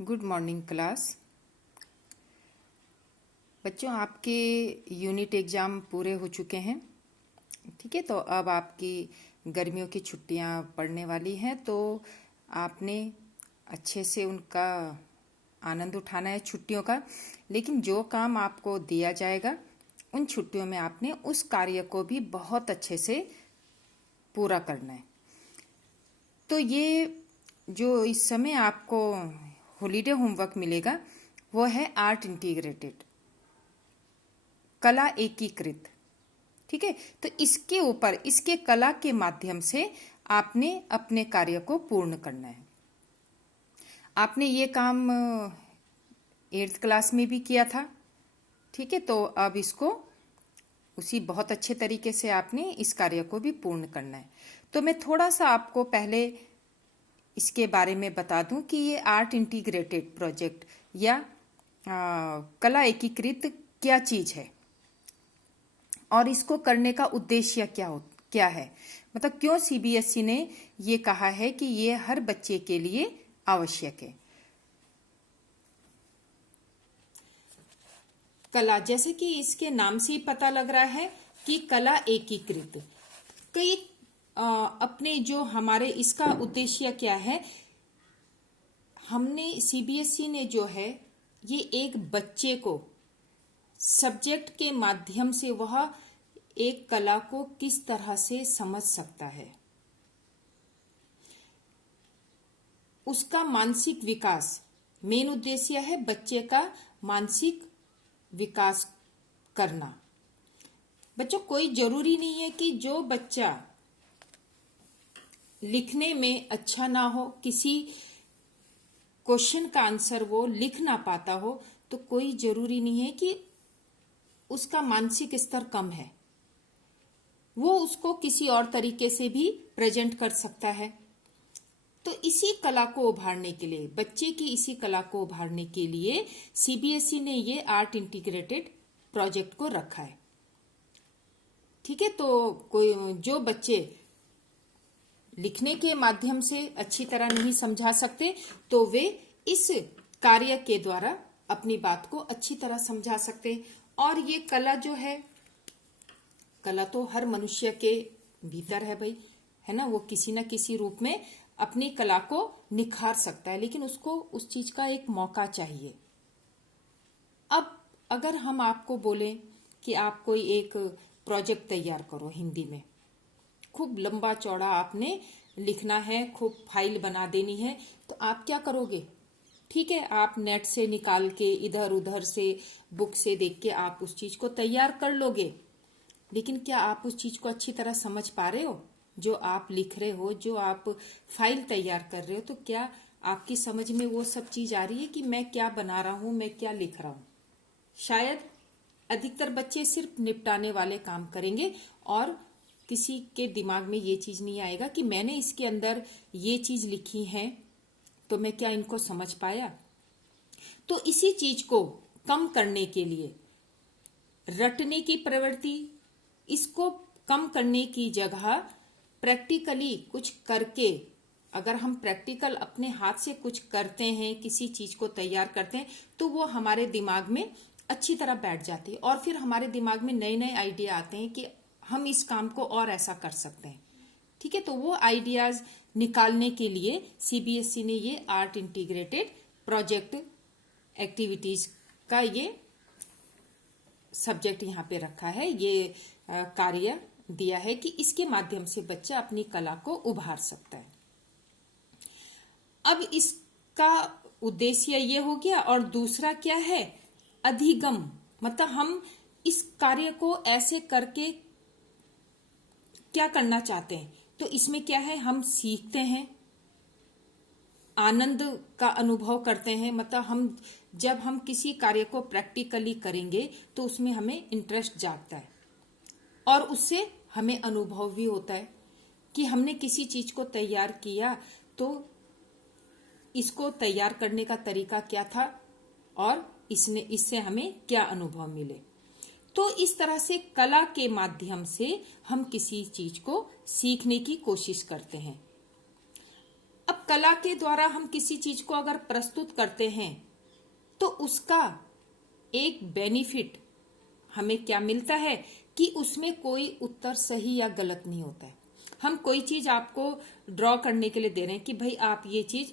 Good morning class. बच्चों, आपके unit exam पूरे हो चुके हैं। ठीक है, तो अब आपकी गर्मियों की छुट्टियां पड़ने वाली हैं, तो आपने अच्छे से उनका आनंद उठाना है छुट्टियों का। लेकिन जो काम आपको दिया जाएगा उन छुट्टियों में आपने उस कार्य को भी बहुत अच्छे से पूरा करना है। तो ये जो इस समय आपको हॉलीडे होमवर्क मिलेगा वो है आर्ट इंटीग्रेटेड, कला एकीकृत। ठीक है, तो इसके ऊपर इसके कला के माध्यम से आपने अपने कार्य को पूर्ण करना है। आपने ये काम 8th क्लास में भी किया था। ठीक है, तो अब इसको उसी बहुत अच्छे तरीके से आपने इस कार्य को भी पूर्ण करना है। तो मैं थोड़ा सा आपको पहले इसके बारे में बता दूं कि ये आर्ट इंटीग्रेटेड प्रोजेक्ट या कला एकीकृत क्या चीज है और इसको करने का उद्देश्य क्या है। मतलब क्यों सीबीएसई ने ये कहा है कि ये हर बच्चे के लिए आवश्यक है। कला, जैसे कि इसके नाम से ही पता लग रहा है कि कला एकीकृत। कई अपने जो हमारे इसका उद्देश्य क्या है, हमने सीबीएसई ने जो है ये एक बच्चे को सब्जेक्ट के माध्यम से वह एक कला को किस तरह से समझ सकता है, उसका मानसिक विकास मेन उद्देश्य है। बच्चे का मानसिक विकास करना। बच्चों, कोई जरूरी नहीं है कि जो बच्चा लिखने में अच्छा ना हो, किसी क्वेश्चन का आंसर वो लिख ना पाता हो, तो कोई जरूरी नहीं है कि उसका मानसिक स्तर कम है। वो उसको किसी और तरीके से भी प्रेजेंट कर सकता है। तो इसी कला को उभारने के लिए, बच्चे की इसी कला को उभारने के लिए सीबीएसई ने ये आर्ट इंटीग्रेटेड प्रोजेक्ट को रखा है। ठीक है, तो कोई जो बच्चे लिखने के माध्यम से अच्छी तरह नहीं समझा सकते, तो वे इस कार्य के द्वारा अपनी बात को अच्छी तरह समझा सकते। और ये कला जो है, कला तो हर मनुष्य के भीतर है भाई, है ना। वो किसी न किसी रूप में अपनी कला को निखार सकता है, लेकिन उसको उस चीज का एक मौका चाहिए। अब अगर हम आपको बोलें कि आप कोई एक प्रोजेक्ट तैयार करो हिंदी में, खूब लंबा चौड़ा आपने लिखना है, खूब फाइल बना देनी है, तो आप क्या करोगे? ठीक है, आप नेट से निकाल के इधर उधर से बुक से देख के आप उस चीज को तैयार कर लोगे, लेकिन क्या आप उस चीज को अच्छी तरह समझ पा रहे हो? जो आप लिख रहे हो, जो आप फाइल तैयार कर रहे हो, तो क्या आपकी समझ में वो सब चीज आ रही है कि मैं क्या बना रहा हूं, मैं क्या लिख रहा हूं? शायद अधिकतर बच्चे सिर्फ निपटाने वाले काम करेंगे और किसी के दिमाग में ये चीज नहीं आएगा कि मैंने इसके अंदर ये चीज लिखी है, तो मैं क्या इनको समझ पाया? तो इसी चीज को कम करने के लिए रटने की प्रवृत्ति, इसको कम करने की जगह प्रैक्टिकली कुछ करके, अगर हम प्रैक्टिकल अपने हाथ से कुछ करते हैं, किसी चीज को तैयार करते हैं, तो वो हमारे दिमाग में अच्छी तरह बैठ जाती है और फिर हमारे दिमाग में नए नए आइडिया आते हैं कि हम इस काम को और ऐसा कर सकते हैं। ठीक है, तो वो आइडियाज निकालने के लिए सीबीएसई ने ये आर्ट इंटीग्रेटेड प्रोजेक्ट एक्टिविटीज का ये सब्जेक्ट यहाँ पे रखा है, ये कार्य दिया है कि इसके माध्यम से बच्चा अपनी कला को उभार सकता है। अब इसका उद्देश्य ये हो गया। और दूसरा क्या है? अधिगम। मतलब हम इस कार्य को ऐसे करके क्या करना चाहते हैं, तो इसमें क्या है, हम सीखते हैं, आनंद का अनुभव करते हैं। मतलब जब हम किसी कार्य को प्रैक्टिकली करेंगे तो उसमें हमें इंटरेस्ट जागता है और उससे हमें अनुभव भी होता है कि हमने किसी चीज को तैयार किया, तो इसको तैयार करने का तरीका क्या था और इससे हमें क्या अनुभव मिले। तो इस तरह से कला के माध्यम से हम किसी चीज को सीखने की कोशिश करते हैं। अब कला के द्वारा हम किसी चीज को अगर प्रस्तुत करते हैं तो उसका एक बेनिफिट हमें क्या मिलता है कि उसमें कोई उत्तर सही या गलत नहीं होता है। हम कोई चीज आपको ड्रॉ करने के लिए दे रहे हैं कि भाई आप ये चीज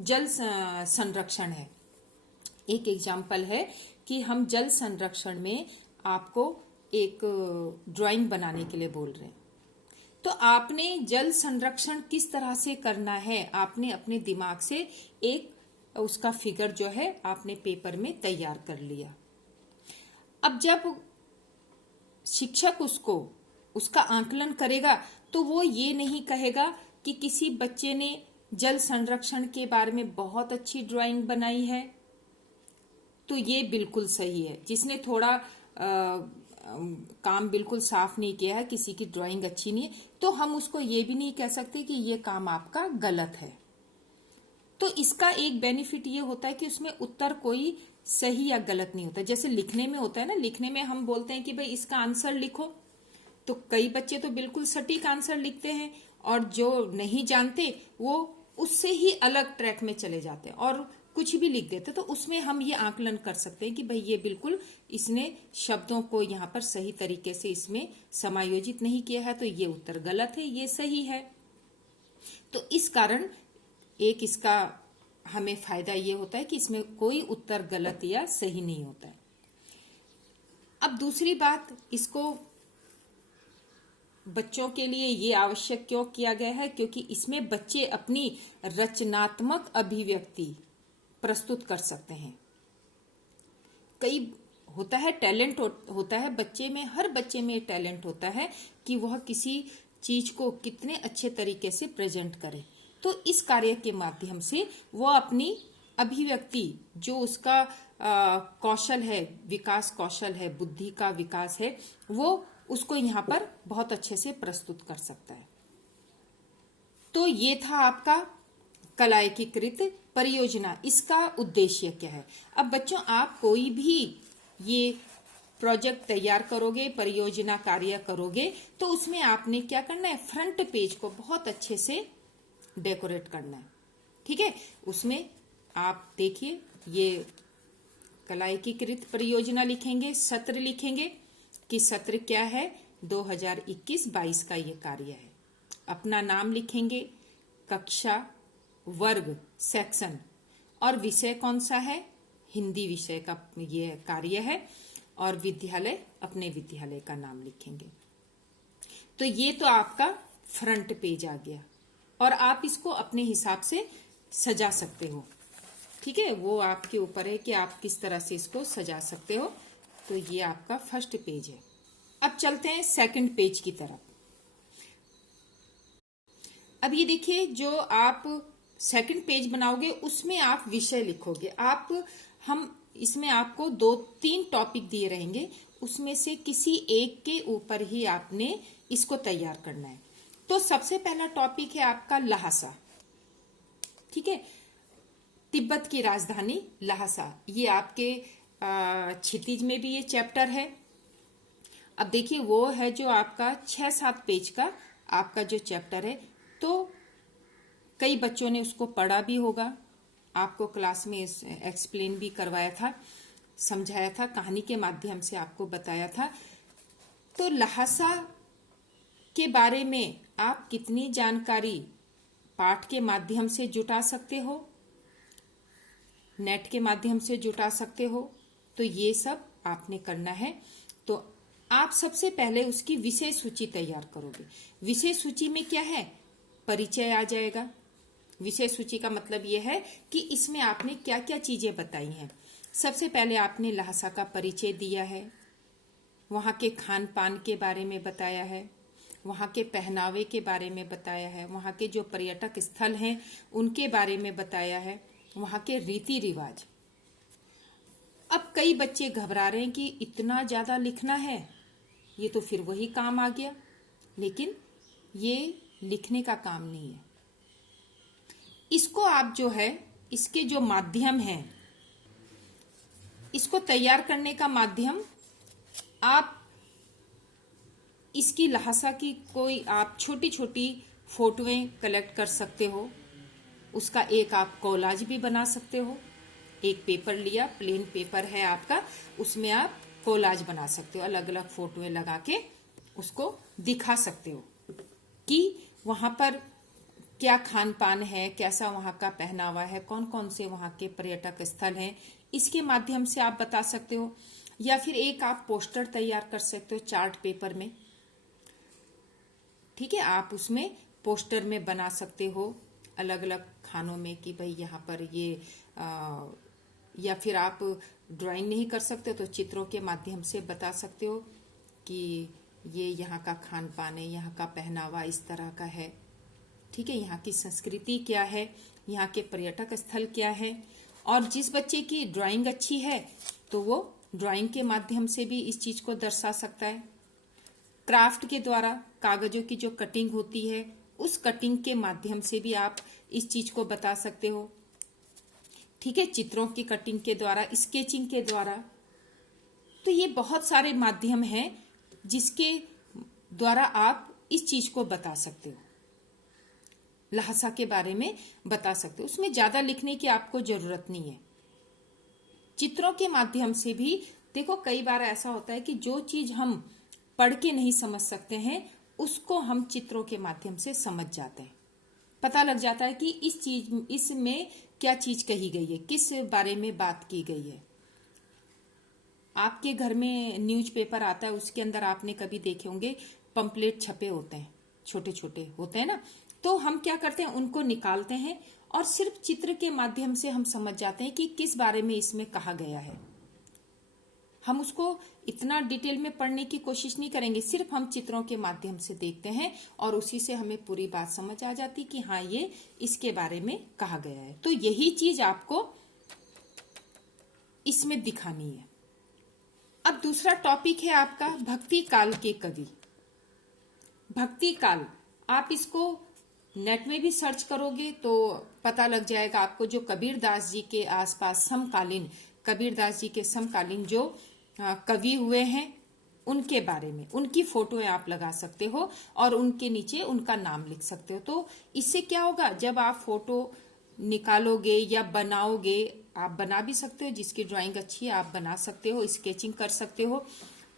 जल संरक्षण है। एक एग्जाम्पल है कि हम जल संरक्षण में आपको एक ड्राइंग बनाने के लिए बोल रहे हैं, तो आपने जल संरक्षण किस तरह से करना है आपने अपने दिमाग से एक उसका फिगर जो है आपने पेपर में तैयार कर लिया। अब जब शिक्षक उसका आंकलन करेगा तो वो ये नहीं कहेगा कि किसी बच्चे ने जल संरक्षण के बारे में बहुत अच्छी ड्राइंग बनाई है तो ये बिल्कुल सही है, जिसने थोड़ा काम बिल्कुल साफ नहीं किया है, किसी की ड्राइंग अच्छी नहीं है, तो हम उसको ये भी नहीं कह सकते कि ये काम आपका गलत है। तो इसका एक बेनिफिट ये होता है कि उसमें उत्तर कोई सही या गलत नहीं होता। जैसे लिखने में होता है ना, लिखने में हम बोलते हैं कि भाई इसका आंसर लिखो, तो कई बच्चे तो बिल्कुल सटीक आंसर लिखते हैं और जो नहीं जानते वो उससे ही अलग ट्रैक में चले जाते हैं और कुछ भी लिख देते। तो उसमें हम ये आकलन कर सकते हैं कि भाई ये बिल्कुल इसने शब्दों को यहाँ पर सही तरीके से इसमें समायोजित नहीं किया है, तो ये उत्तर गलत है, ये सही है। तो इस कारण एक इसका हमें फायदा ये होता है कि इसमें कोई उत्तर गलत या सही नहीं होता है। अब दूसरी बात, इसको बच्चों के लिए ये आवश्यक क्यों किया गया है, क्योंकि इसमें बच्चे अपनी रचनात्मक अभिव्यक्ति प्रस्तुत कर सकते हैं। कई होता है टैलेंट होता है बच्चे में, हर बच्चे में टैलेंट होता है कि वह किसी चीज को कितने अच्छे तरीके से प्रेजेंट करे। तो इस कार्य के माध्यम से वह अपनी अभिव्यक्ति जो उसका कौशल है, विकास कौशल है, बुद्धि का विकास है, वो उसको यहाँ पर बहुत अच्छे से प्रस्तुत कर सकता है। तो ये था आपका कला एकीकृत परियोजना। इसका उद्देश्य क्या है? अब बच्चों, आप कोई भी ये प्रोजेक्ट तैयार करोगे, परियोजना कार्य करोगे, तो उसमें आपने क्या करना है, फ्रंट पेज को बहुत अच्छे से डेकोरेट करना है। ठीक है, उसमें आप देखिए ये कला एकीकृत परियोजना लिखेंगे, सत्र लिखेंगे कि सत्र क्या है, 2021-22 का ये कार्य है। अपना नाम लिखेंगे, कक्षा, वर्ग, सेक्शन और विषय कौन सा है, हिंदी विषय का ये कार्य है, और विद्यालय, अपने विद्यालय का नाम लिखेंगे। तो ये तो आपका फ्रंट पेज आ गया और आप इसको अपने हिसाब से सजा सकते हो। ठीक है, वो आपके ऊपर है कि आप किस तरह से इसको सजा सकते हो। तो ये आपका फर्स्ट पेज है। अब चलते हैं सेकंड पेज की तरफ। अब ये देखिए, जो आप सेकंड पेज बनाओगे उसमें आप विषय लिखोगे। हम इसमें आपको 2-3 टॉपिक दिए रहेंगे, उसमें से किसी एक के ऊपर ही आपने इसको तैयार करना है। तो सबसे पहला टॉपिक है आपका लहासा। ठीक है, तिब्बत की राजधानी लहासा, ये आपके क्षितिज में भी ये चैप्टर है। अब देखिए, वो है जो आपका 6-7 पेज का आपका जो चैप्टर है। तो कई बच्चों ने उसको पढ़ा भी होगा, आपको क्लास में एक्सप्लेन भी करवाया था, समझाया था, कहानी के माध्यम से आपको बताया था। तो लहासा के बारे में आप कितनी जानकारी पाठ के माध्यम से जुटा सकते हो, नेट के माध्यम से जुटा सकते हो, तो ये सब आपने करना है। तो आप सबसे पहले उसकी विषय सूची तैयार करोगे। विषय सूची में क्या है, परिचय आ जाएगा। विषय सूची का मतलब यह है कि इसमें आपने क्या क्या चीजें बताई हैं। सबसे पहले आपने लहासा का परिचय दिया है, वहां के खान पान के बारे में बताया है, वहां के पहनावे के बारे में बताया है, वहां के जो पर्यटक स्थल हैं उनके बारे में बताया है, वहां के रीति रिवाज। अब कई बच्चे घबरा रहे हैं कि इतना ज्यादा लिखना है, ये तो फिर वही काम आ गया। लेकिन ये लिखने का काम नहीं है। इसको आप जो है, इसके जो माध्यम है, इसको तैयार करने का माध्यम, आप इसकी लहासा की कोई आप छोटी छोटी फोटोएं कलेक्ट कर सकते हो। उसका एक आप कोलाज भी बना सकते हो। एक पेपर लिया, प्लेन पेपर है आपका, उसमें आप कोलाज बना सकते हो, अलग अलग फोटोएं लगा के उसको दिखा सकते हो कि वहां पर क्या खान पान है, कैसा वहां का पहनावा है, कौन कौन से वहां के पर्यटक स्थल हैं, इसके माध्यम से आप बता सकते हो। या फिर एक आप पोस्टर तैयार कर सकते हो चार्ट पेपर में। ठीक है, आप उसमें पोस्टर में बना सकते हो अलग अलग खानों में कि भाई यहाँ पर ये या फिर आप ड्राइंग नहीं कर सकते तो चित्रों के माध्यम से बता सकते हो कि ये यहाँ का खान पान है, यहाँ का पहनावा इस तरह का है। ठीक है, यहाँ की संस्कृति क्या है, यहाँ के पर्यटक स्थल क्या है। और जिस बच्चे की ड्राइंग अच्छी है तो वो ड्राइंग के माध्यम से भी इस चीज को दर्शा सकता है। क्राफ्ट के द्वारा कागजों की जो कटिंग होती है उस कटिंग के माध्यम से भी आप इस चीज को बता सकते हो। ठीक है, चित्रों की कटिंग के द्वारा, स्केचिंग के द्वारा। तो ये बहुत सारे माध्यम हैं जिसके द्वारा आप इस चीज को बता सकते हो, लहासा के बारे में बता सकते हो। उसमें ज्यादा लिखने की आपको जरूरत नहीं है। चित्रों के माध्यम से भी देखो, कई बार ऐसा होता है कि जो चीज हम पढ़ के नहीं समझ सकते हैं उसको हम चित्रों के माध्यम से समझ जाते हैं। पता लग जाता है कि इसमें क्या चीज कही गई है, किस बारे में बात की गई है। आपके घर में न्यूज़पेपर आता है, उसके अंदर आपने कभी देखे होंगे पंपलेट छपे होते हैं, छोटे छोटे होते हैं ना। तो हम क्या करते हैं, उनको निकालते हैं और सिर्फ चित्र के माध्यम से हम समझ जाते हैं कि किस बारे में इसमें कहा गया है। हम उसको इतना डिटेल में पढ़ने की कोशिश नहीं करेंगे, सिर्फ हम चित्रों के माध्यम से देखते हैं और उसी से हमें पूरी बात समझ आ जाती कि हाँ ये इसके बारे में कहा गया है। तो यही चीज आपको इसमें दिखानी है। अब दूसरा टॉपिक है आपका भक्ति काल के कवि। भक्ति काल, आप इसको नेट में भी सर्च करोगे तो पता लग जाएगा आपको। जो कबीरदास जी के आसपास समकालीन, कबीरदास जी के समकालीन जो कवि हुए हैं उनके बारे में, उनकी फोटोएं आप लगा सकते हो और उनके नीचे उनका नाम लिख सकते हो। तो इससे क्या होगा, जब आप फोटो निकालोगे या बनाओगे, आप बना भी सकते हो, जिसकी ड्राइंग अच्छी है आप बना सकते हो, स्केचिंग कर सकते हो।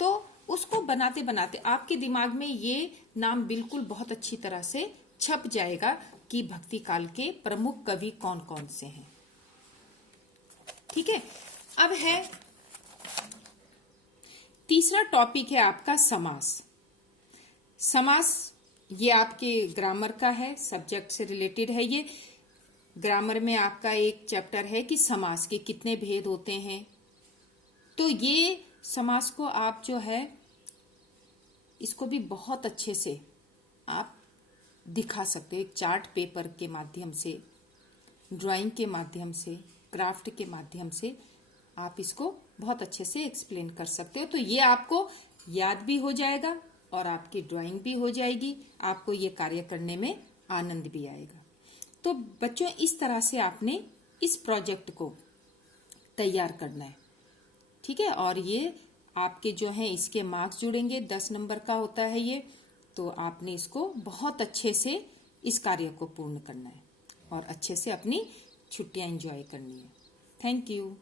तो उसको बनाते बनाते आपके दिमाग में ये नाम बिल्कुल बहुत अच्छी तरह से छप जाएगा कि भक्ति काल के प्रमुख कवि कौन कौन से हैं। ठीक है, अब है तीसरा टॉपिक है आपका समास। समास ये आपके ग्रामर का है, सब्जेक्ट से रिलेटेड है। ये ग्रामर में आपका एक चैप्टर है कि समास के कितने भेद होते हैं। तो ये समास को आप जो है इसको भी बहुत अच्छे से आप दिखा सकते हो, एक चार्ट पेपर के माध्यम से, ड्राइंग के माध्यम से, क्राफ्ट के माध्यम से आप इसको बहुत अच्छे से एक्सप्लेन कर सकते हो। तो ये आपको याद भी हो जाएगा और आपकी ड्राइंग भी हो जाएगी, आपको ये कार्य करने में आनंद भी आएगा। तो बच्चों, इस तरह से आपने इस प्रोजेक्ट को तैयार करना है। ठीक है, और ये आपके जो हैं इसके मार्क्स जुड़ेंगे, 10 नंबर का होता है ये। तो आपने इसको बहुत अच्छे से इस कार्य को पूर्ण करना है और अच्छे से अपनी छुट्टियां एंजॉय करनी है। Thank you.